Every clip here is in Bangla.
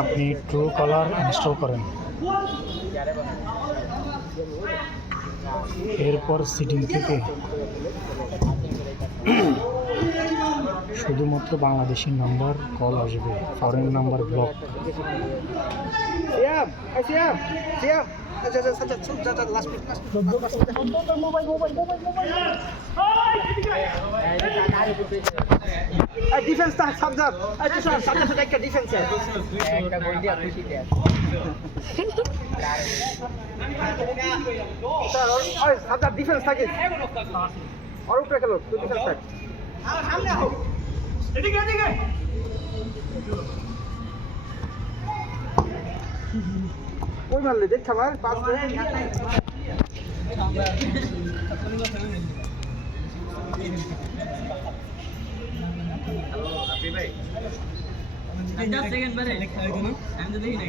আপনি ট্রু কলার ইনস্টল করেন, এরপর সেটিং থেকে শুধুমাত্র বাংলাদেশি নাম্বার কল আসবে, ফরেন নাম্বার ব্লক। ডিফেন্স টা সাবজাব সাবজাব সাথে একটা ডিফেন্স একটা গোল দিয়ে খুশিতে আছে স্যার ওই সাবজাব ডিফেন্স থাকে আর উপরে খেলো তুই ডিফেন্স থাক আর সামনে আও এদিকে এদিকে কই মারলে দেখ খাবার পাস দে হ্যালো ভাই 10 সেকেন্ড পরে লেখা হইতো না আমি তো দেখি নাই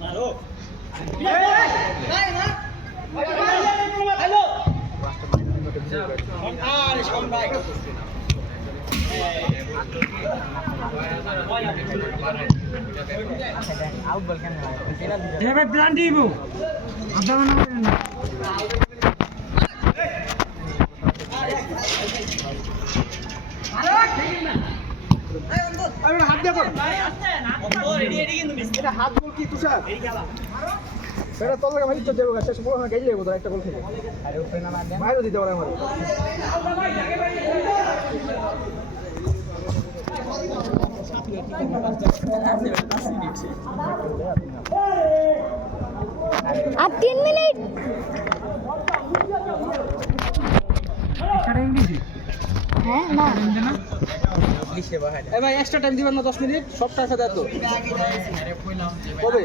মারো হ্যালো আরে শোন ভাই আউট বল কেন হয় ভাই প্ল্যান দিব আদা মনে করেন না আরে হাত দে কর ভাই আসছে না রেডি রেডি কিন্তু মিস এটা হাত বল কি তুষার এই খেলা এটা তোর লাগা ভাই তো দেবো শেষ বল না গাইলে বোধ একটা গোল খেলে আরে ওপেন না দেন বাইরে দিতে পারে আমার আর 3 মিনিট হ্যাঁ না এ ভাই এক্সট্রা টাইম দিবেন না 10 মিনিট সব টাকা দেয় তো কবে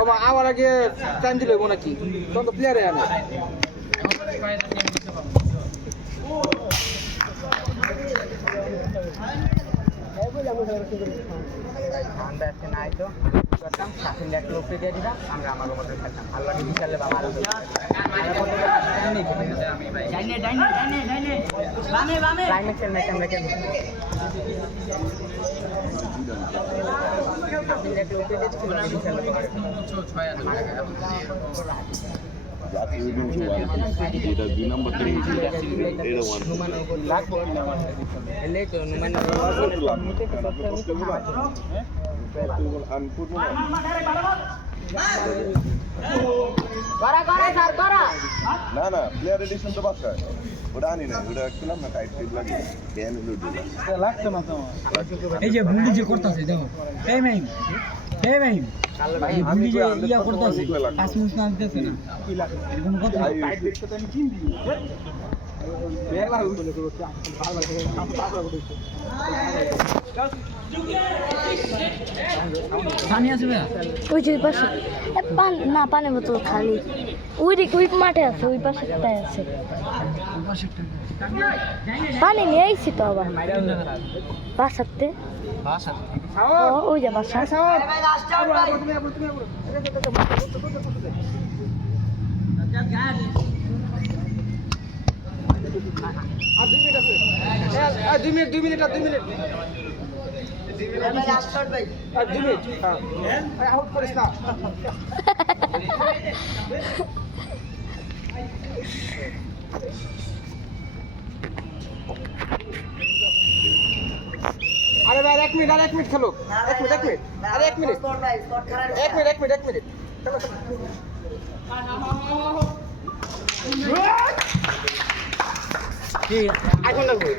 ও মা আবার আগে টাইম দিলে মনে কি তখন তো প্লেয়ারে আনে আমরা আজকে নাই তো করতাম সাথে লেট লোক দিয়ে দিলাম আমরা আমাদের মধ্যে খেলতাম আল্লাহ কি বিশালে বাবা আর আমি ভাই ডাইনে ডাইনে ডাইনে ডাইনে বামে বামে ক্লাইম্যাক্স এর ম্যাচ আমরা কেন লেট লোক দিয়ে দিলাম বিশালে 6000 যেটা 2 নম্বর থেকে এটা 1 লাখ এলে তো নুমান না না প্লেয়ার এডিশন তো বাসায় ওটা আনি না ওটা খেলাম না টাইট টাইট লাগে ক্যান হলো লাগতো না তো এই যে বুন্ডি যে করতেছে দেখো এই মাইম এই মাইম ভাই বুন্ডি যে ইয়া করতেছে 5 মিনিট না দিতেছে না কি লাগে এরকম কথা টাইট দেখতে তো আমি চিনি বেলা হইলো তো ভালো লাগে পানি আছে ভাই ওই যে পাশে না পানি বোতল খালি ওই মাঠে আছে ওই পাশেটাই আছে পানি নিয়ে আইছি তো আবার বাসাতে ওই যে বাসা আর 2 মিনিট আছে 2 মিনিট 2 মিনিট আর 2 মিনিট লাস্ট শট ভাই আর 2 মিনিট হ্যাঁ আউট করিস না আরে ভাই 1 মিনিট আর 1 মিনিট খেলো 1 মিনিট 1 মিনিট আরে 1 মিনিট স্কোর ভাই স্কোর খারাপ 1 মিনিট 1 মিনিট 1 মিনিট চলো কি এখন লাগবে